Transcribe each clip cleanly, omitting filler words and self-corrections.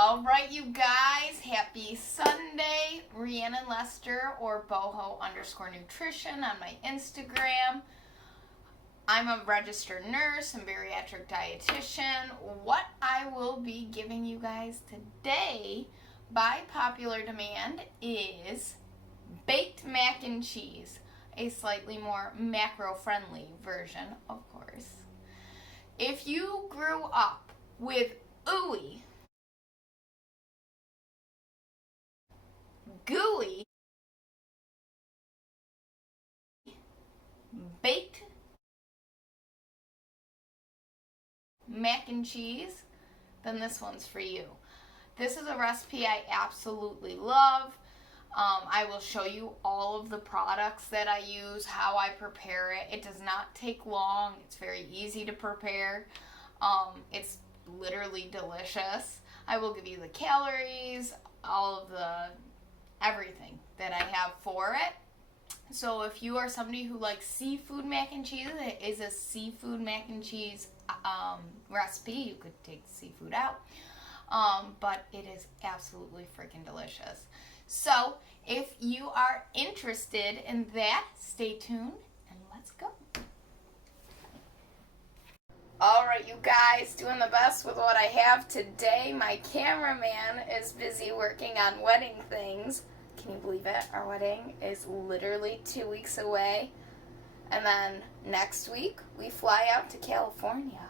All right, you guys, happy Sunday. Rhiannon Lester or Boho_nutrition on my Instagram. I'm a registered nurse and bariatric dietitian. What I will be giving you guys today, by popular demand, is baked mac and cheese, a slightly more macro-friendly version, of course. If you grew up with ooey, gooey, baked mac and cheese, then this one's for you. This is a recipe I absolutely love. I will show you all of the products that I use, how I prepare it. It does not take long. It's very easy to prepare. It's literally delicious. I will give you the calories, all of the everything that I have for it. So if you are somebody who likes seafood mac and cheese, it is a seafood mac and cheese recipe. You could take the seafood out, but it is absolutely freaking delicious. So if you are interested in that, stay tuned and let's go. Alright, you guys, doing the best with what I have today. My cameraman is busy working on wedding things. Can you believe it? Our wedding is literally 2 weeks away. And then next week, we fly out to California.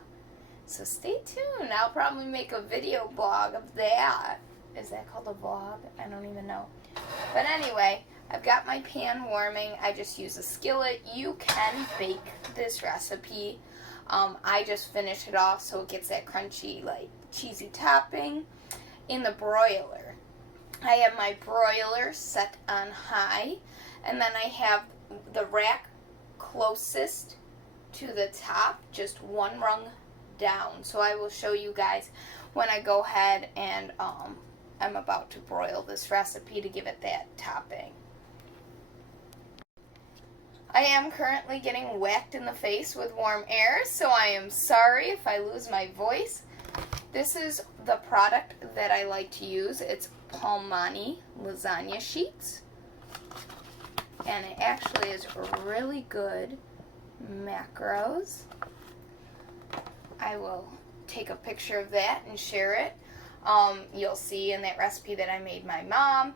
So stay tuned. I'll probably make a video blog of that. Is that called a vlog? I don't even know. But anyway, I've got my pan warming. I just use a skillet. You can bake this recipe. I just finish it off so it gets that crunchy, like, cheesy topping in the broiler. I have my broiler set on high, and then I have the rack closest to the top, just one rung down. So I will show you guys when I go ahead and I'm about to broil this recipe to give it that topping. I am currently getting whacked in the face with warm air, so I am sorry if I lose my voice. This is the product that I like to use. It's Palmani lasagna sheets, and it actually is really good macros. I will take a picture of that and share it. You'll see in that recipe that I made my mom.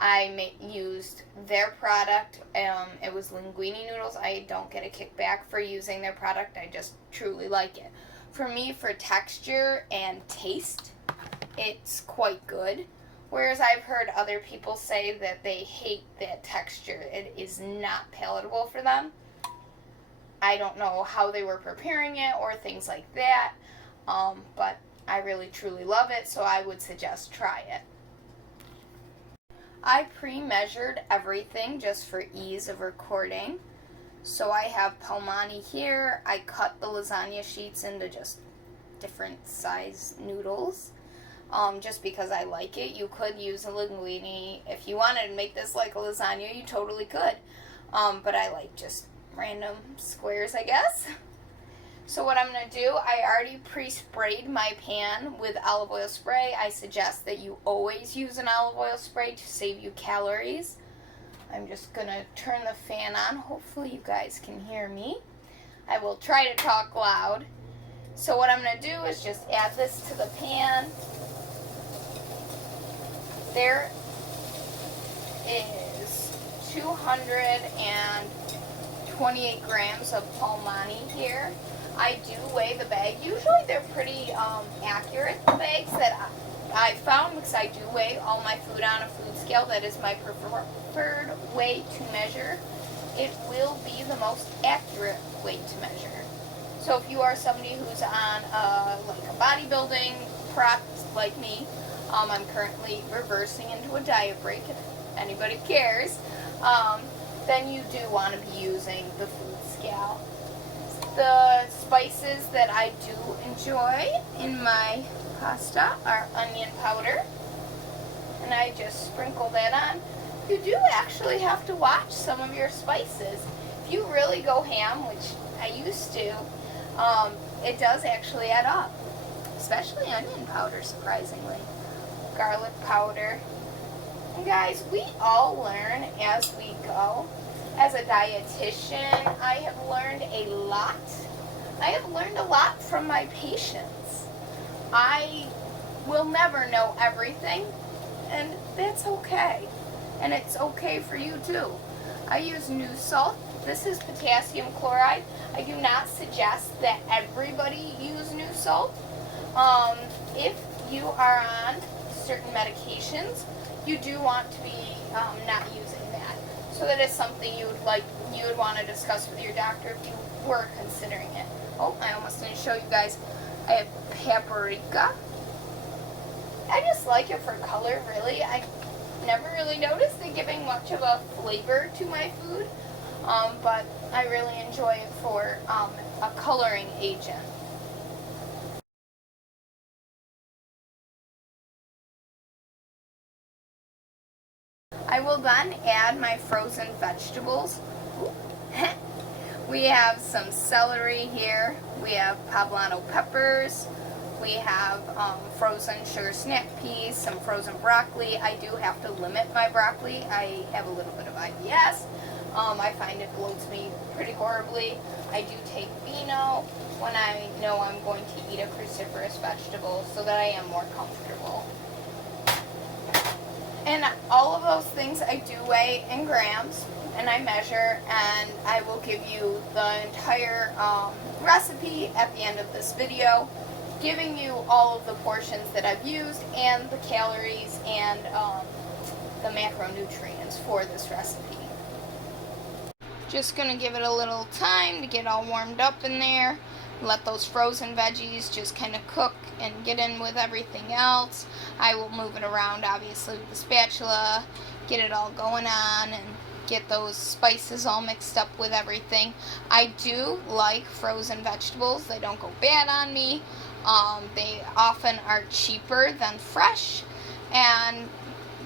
I used their product. It was linguine noodles. I don't get a kickback for using their product. I just truly like it. For me, for texture and taste, it's quite good. Whereas I've heard other people say that they hate that texture. It is not palatable for them. I don't know how they were preparing it or things like that. But I really truly love it, so I would suggest try it. I pre-measured everything just for ease of recording. So I have Palmani here. I cut the lasagna sheets into just different size noodles, just because I like it. You could use a linguine. If you wanted to make this like a lasagna, you totally could. But I like just random squares, I guess. So what I'm going to do, I already pre-sprayed my pan with olive oil spray. I suggest that you always use an olive oil spray to save you calories. I'm just going to turn the fan on. Hopefully you guys can hear me. I will try to talk loud. So what I'm going to do is just add this to the pan. There is 228 grams of Palmani here. I do weigh the bag. Usually they're pretty accurate, the bags that I found, because I do weigh all my food on a food scale. That is my preferred way to measure. It will be the most accurate way to measure. So if you are somebody who's on like a bodybuilding prep like me, I'm currently reversing into a diet break if anybody cares, then you do want to be using the food scale. The spices that I do enjoy in my pasta are onion powder, and I just sprinkle that on. You do actually have to watch some of your spices. If you really go ham, which I used to, it does actually add up, especially onion powder, surprisingly. garlic powder. And guys, we all learn as we go. As a dietitian, I have learned a lot. I have learned a lot from my patients. I will never know everything, and that's okay. And it's okay for you too. I use new salt. This is potassium chloride. I do not suggest that everybody use new salt. If you are on certain medications, you do want to be not using that. So that is something you would want to discuss with your doctor if you were considering it. Oh, I almost didn't show you guys. I have paprika. I just like it for color, really. I never really noticed it giving much of a flavor to my food, but I really enjoy it for a coloring agent. I will then add my frozen vegetables. We have some celery here. We have poblano peppers. We have frozen sugar snap peas, some frozen broccoli. I do have to limit my broccoli. I have a little bit of IBS. I find it bloats me pretty horribly. I do take Beano when I know I'm going to eat a cruciferous vegetable so that I am more comfortable. And all of those things I do weigh in grams, and I measure, and I will give you the entire recipe at the end of this video, giving you all of the portions that I've used and the calories and the macronutrients for this recipe. Just going to give it a little time to get all warmed up in there. Let those frozen veggies just kind of cook and get in with everything else. I will move it around, obviously, with the spatula, get it all going on, and get those spices all mixed up with everything. I do like frozen vegetables. They don't go bad on me. They often are cheaper than fresh, and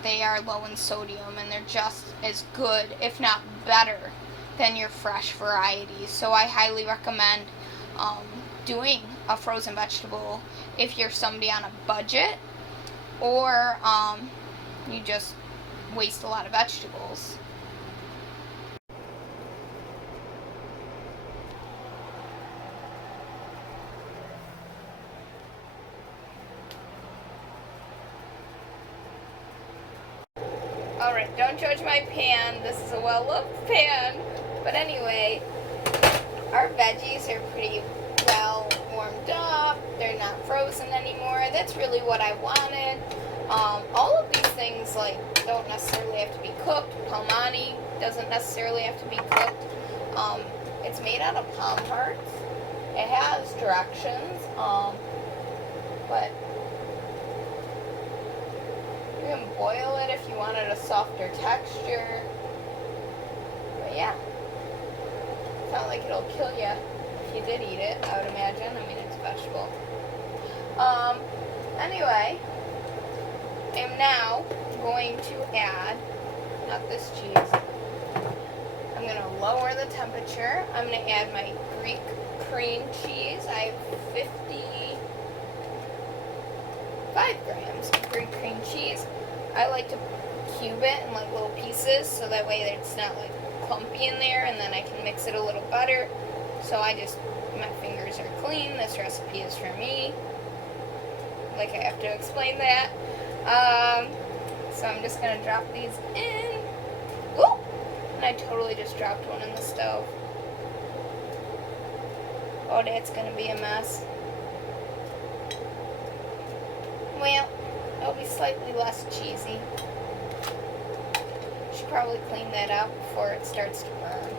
they are low in sodium, and they're just as good, if not better, than your fresh variety. So I highly recommend doing a frozen vegetable if you're somebody on a budget, or you just waste a lot of vegetables. Alright, don't judge my pan. This is a well-loved pan. But anyway, our veggies are pretty well warmed up. They're not frozen anymore. That's really what I wanted. All of these things don't necessarily have to be cooked. Palmani doesn't necessarily have to be cooked. It's made out of palm hearts. It has directions, but you can boil it if you wanted a softer texture. But yeah, it's not like it'll kill you if you did eat it, I would imagine. I mean, it's a vegetable. Anyway, I am now going to add, not this cheese, I'm going to lower the temperature. I'm going to add my Greek cream cheese. I have 55 grams of Greek cream cheese. I like to cube it in little pieces so that way it's not clumpy in there, and then I can mix it a little better. So my fingers are clean. This recipe is for me. I have to explain that. So I'm just going to drop these in. Ooh! And I totally just dropped one in the stove. Oh, that's going to be a mess. Well, it'll be slightly less cheesy. Should probably clean that up before it starts to burn.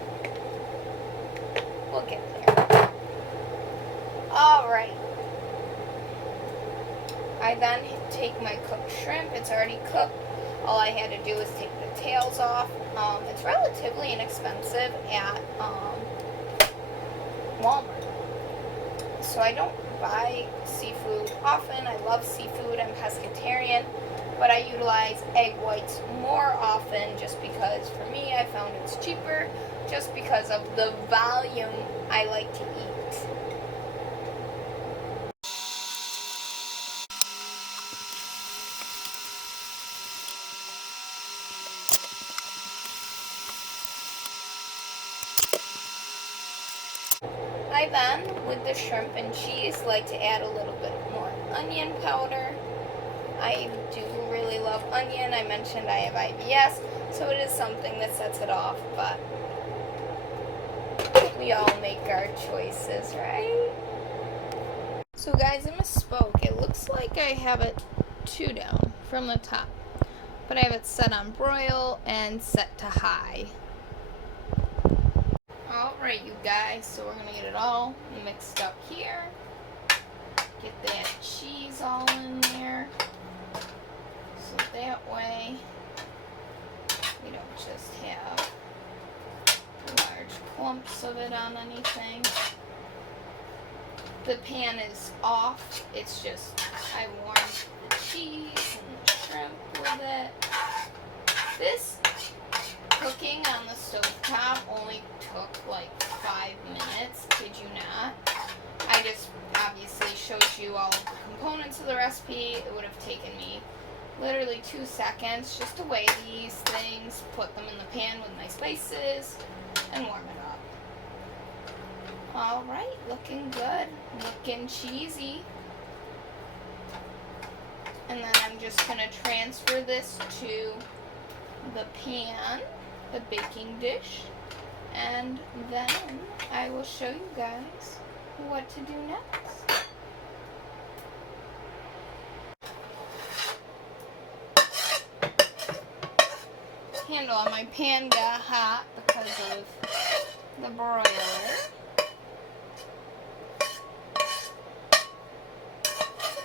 We'll get there. Alright. I then take my cooked shrimp. It's already cooked. All I had to do was take the tails off. It's relatively inexpensive at Walmart. So I don't buy seafood often. I love seafood. I'm pescatarian. But I utilize egg whites more often just because, for me, I found it's cheaper just because of the volume I like to eat. I then, with the shrimp and cheese, like to add a little bit more onion powder. I do really love onion. I mentioned I have IBS, so it is something that sets it off, but we all make our choices, right? So guys, I misspoke. It looks like I have it 2 down from the top, but I have it set on broil and set to high. Alright, you guys, so we're going to get it all mixed up here. Get that cheese all in there. So that way, we don't just have large clumps of it on anything. The pan is off. It's just, I warmed the cheese and the shrimp with it. This cooking on the stovetop only took like 5 minutes, kid you not. I just obviously showed you all of the components of the recipe. It would have taken me literally 2 seconds just to weigh these things, put them in the pan with my spices, and warm it up. Alright, looking good, looking cheesy. And then I'm just going to transfer this to the pan, the baking dish, and then I will show you guys what to do next. Handle on my pan got hot because of the broiler.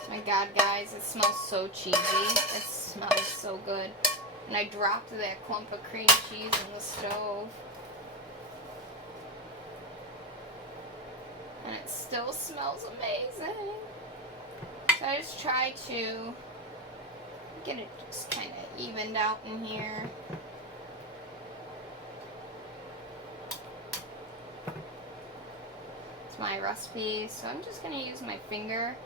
My God, guys, it smells so cheesy. It smells so good. And I dropped that clump of cream cheese in the stove. And it still smells amazing. So I just try to get it just kind of evened out in here. It's my recipe, so I'm just going to use my finger.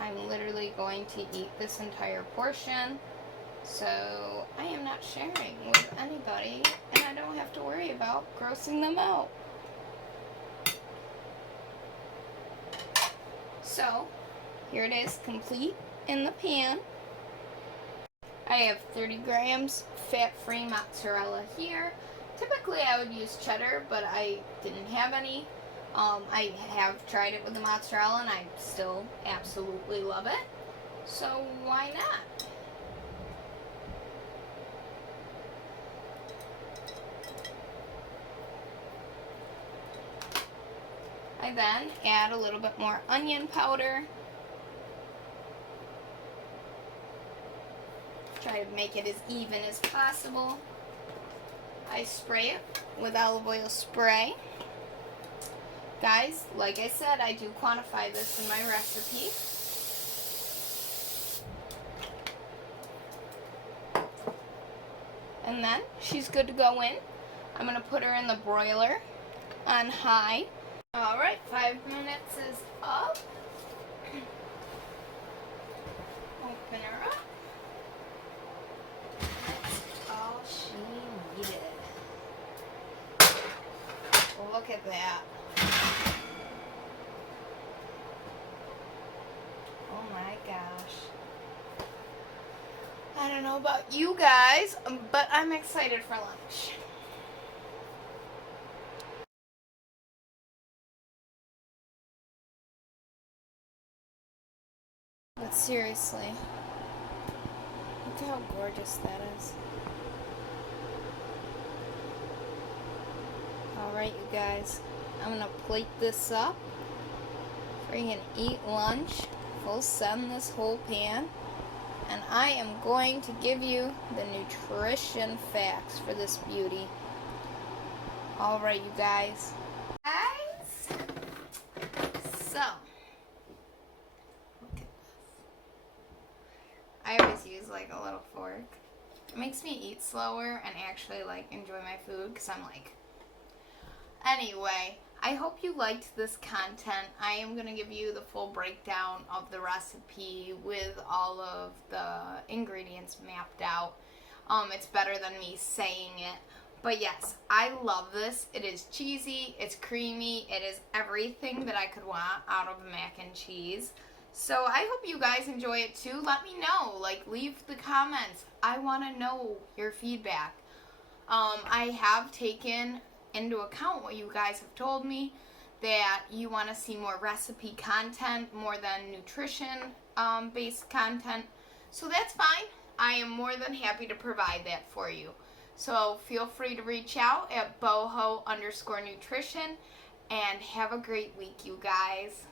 I'm literally going to eat this entire portion, so I am not sharing with anybody, and I don't have to worry about grossing them out. So, here it is, complete in the pan. I have 30 grams fat-free mozzarella here. Typically I would use cheddar, but I didn't have any. I have tried it with the mozzarella and I still absolutely love it. So why not? I then add a little bit more onion powder. Try to make it as even as possible. I spray it with olive oil spray. Guys, like I said, I do quantify this in my recipe. And then she's good to go in. I'm going to put her in the broiler on high. Alright, 5 minutes is up. Open her up. That's all she needed. Look at that. Oh my gosh. I don't know about you guys, but I'm excited for lunch. But seriously, look how gorgeous that is. Alright, you guys, I'm gonna plate this up. We're gonna eat lunch. Full send this whole pan. And I am going to give you the nutrition facts for this beauty. Alright, you guys. So, look at this. I always use like a little fork. It makes me eat slower and actually like enjoy my food because I'm like... Anyway, I hope you liked this content. I am going to give you the full breakdown of the recipe with all of the ingredients mapped out. It's better than me saying it, But yes, I love this. It is cheesy, it's creamy, it is everything that I could want out of mac and cheese. So I hope you guys enjoy it too. Let me know. Like, leave the comments. I want to know your feedback. I have taken into account what you guys have told me, that you want to see more recipe content more than nutrition based content. So that's fine. I am more than happy to provide that for you. So feel free to reach out at boho_nutrition, and have a great week, you guys.